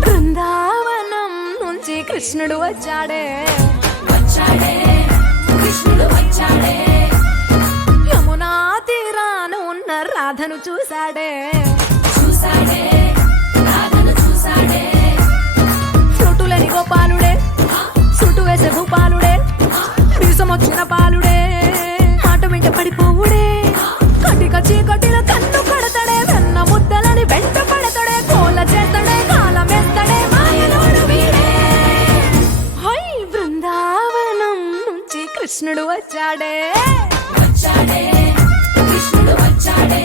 బృందావనం నుంచి కృష్ణుడు వచ్చాడే కృష్ణుడు వచ్చాడే యమునా తీరాన ఉన్న రాధను చూశాడే రాధను చూసాడే ఫ్లూటులేని గోపాలుడే సుట్టు వేసే భూపాలుడే వీసమొచ్చిన పాలుడే మాట వెంట పడిపోవుడే కటిక చీకటిలో కన్ను పడతాడే వెన్న ముద్దలని వెంట పడతాడే కోల చేతడే కాలమెత్తడే మాయలోడు వీడే హై బృందావనం నుంచి కృష్ణుడు వచ్చాడే కృష్ణుడు వచ్చాడే